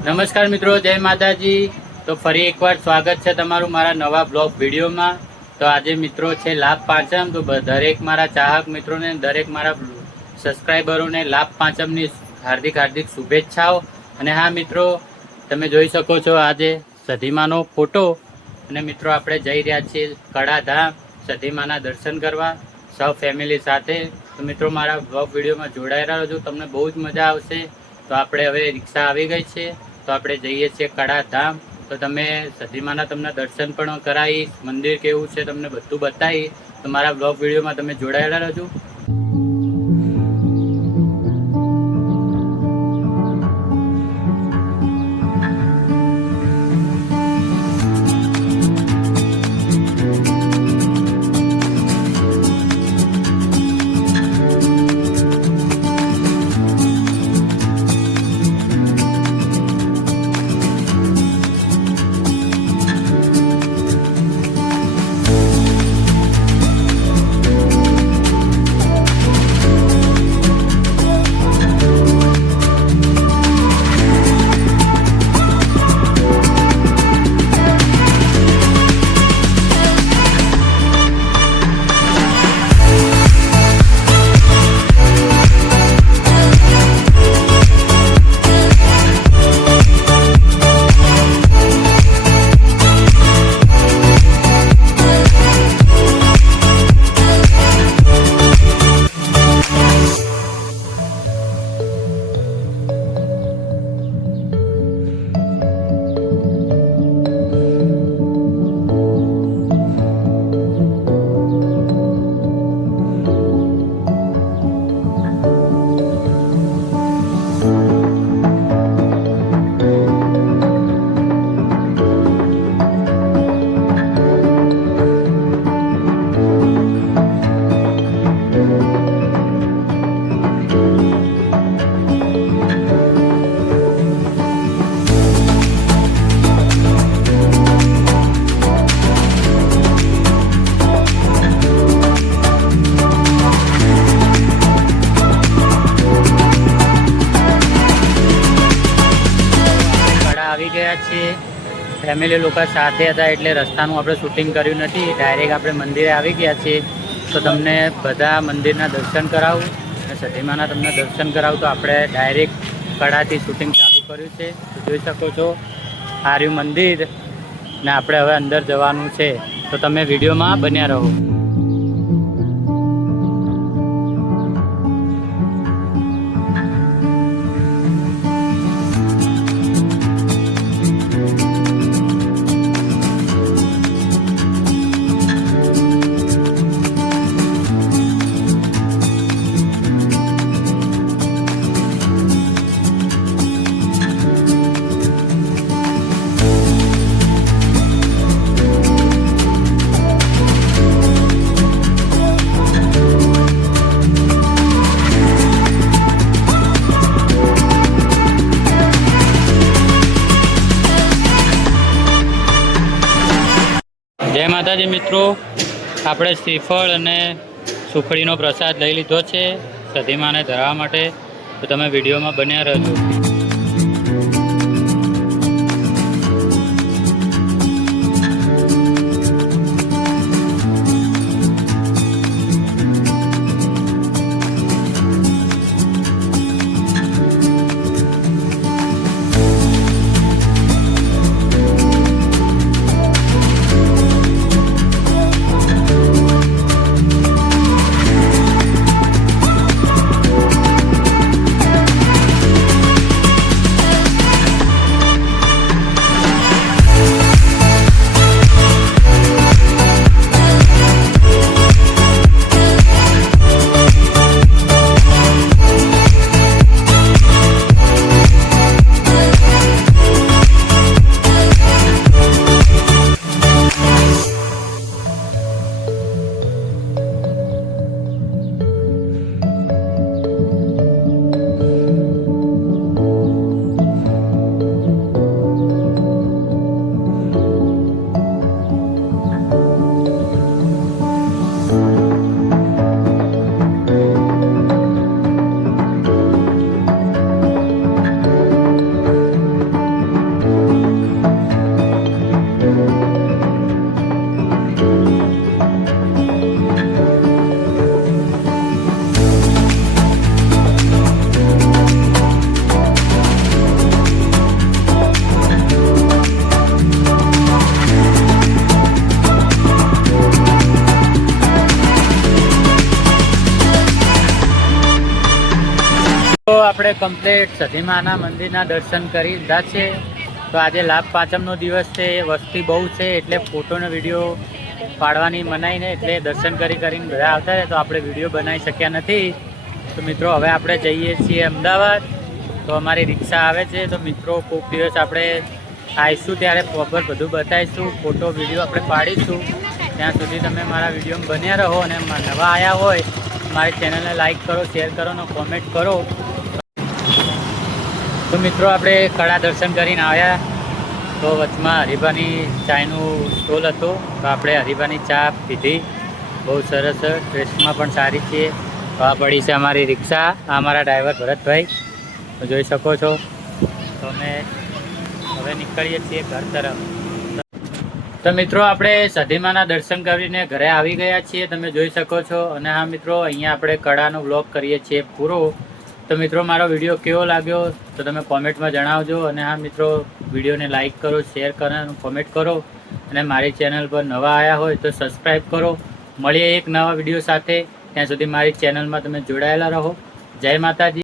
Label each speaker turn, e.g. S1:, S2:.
S1: નમસ્કાર મિત્રો, જય માતાજી. તો ફરી એકવાર સ્વાગત છે તમારું મારા નવા બ્લોગ વિડીયોમાં. તો આજે મિત્રો છે લાભ પાંચમ. તો દરેક મારા ચાહક મિત્રોને દરેક મારા સબસ્ક્રાઈબરોને લાભ પાંચમની હાર્દિક હાર્દિક શુભેચ્છાઓ. અને હા મિત્રો, તમે જોઈ શકો છો આજે સધીમાનો ફોટો. અને મિત્રો, આપણે જઈ રહ્યા છીએ કડાધામ સધીમાના દર્શન કરવા સૌ ફેમિલી સાથે. તો મિત્રો, મારા બ્લોગ વિડીયોમાં જોડાયેલા રહેજો તમને બહુ જ મજા આવશે. તો આપણે હવે રિક્ષા આવી ગઈ છે. તો આપણે જઈએ છીએ કડાધામ. તો તમે સધીમાના તમને દર્શન પણ કરાવીશ. મંદિર કેવું છે તમને બધું બતાવીશ. તો મારા બ્લોગ વિડીયોમાં તમે જોડાયેલા રહેજો. આવી ગયા છીએ. ફેમિલી લોકો સાથે હતા એટલે રસ્તાનું આપણે શૂટિંગ કર્યું નથી. ડાયરેક્ટ આપણે મંદિરે આવી ગયા છીએ. તો તમને બધા મંદિરના દર્શન કરાવું અને સધીમાના તમને દર્શન કરાવું તો આપણે ડાયરેક્ટ કળાથી શૂટિંગ ચાલુ કર્યું છે. જોઈ શકો છો આર્યું મંદિર ને આપણે હવે અંદર જવાનું છે. તો તમે વિડીયોમાં બન્યા રહો. જય માતાજી મિત્રો. આપણે શ્રીફળ અને સુખડીનો પ્રસાદ લઈ લીધો છે. સધીમાને ધરાવવા માટે તો તમે વિડીયોમાં બન્યા રહેજો. આપણે કમ્પ્લીટ સધીમાના મંદિરના દર્શન કરી લીધા છે. તો આજે લાભ પાંચમનો દિવસ છે વસ્તી બહુ છે, એટલે ફોટોનો વીડિયો પાડવાની મનાઈને એટલે દર્શન કરી કરીને બધા આવતા રહે, તો આપણે વીડિયો બનાવી શક્યા નથી. તો મિત્રો, હવે આપણે જઈએ છીએ અમદાવાદ. તો અમારી રિક્ષા આવે છે, તો મિત્રો કોઈક દિવસ આપણે આવીશું ત્યારે પ્રોપર બધું બતાવીશું ફોટો વીડિયો આપણે પાડીશું. ત્યાં સુધી તમે મારા વિડીયોમાં બન્યા રહો અને નવા આવ્યા હોય, મારી ચેનલને લાઈક કરો શેર કરો અને કોમેન્ટ કરો. તો મિત્રો, આપણે કળા દર્શન કરીને આવ્યા. તો વચમાં હરીબાની ચાયનું સ્ટોલ હતો. તો આપણે હરીબાની ચા પીધી. બહુ સરસ, ટેસ્ટમાં પણ સારી છે. તો આ પડી છે અમારી રિક્ષા. આ અમારા ડ્રાઈવર ભરતભાઈ. જોઈ શકો છો. તો અમે હવે નીકળીએ છીએ ઘર તરફ. તો મિત્રો, આપણે સધીમાના દર્શન કરીને ઘરે આવી ગયા છીએ. તમે જોઈ શકો છો. અને હા મિત્રો, અહીંયા આપણે કળાનો વ્લોગ કરીએ છીએ પૂરો. તો મિત્રો, મારો વીડિયો કેવો લાગ્યો તો તમે કોમેન્ટમાં જણાવજો. અને હા, મિત્રો, વિડીયોને લાઇક કરો, શેર કરો કોમેન્ટ કરો. અને મારી ચેનલ પર નવા આવ્યા હોય તો સબસ્ક્રાઈબ કરો. મળીએ એક નવા વીડિયો સાથે. ત્યાં સુધી મારી ચેનલમાં તમે જોડાયેલા રહો. જય માતાજી.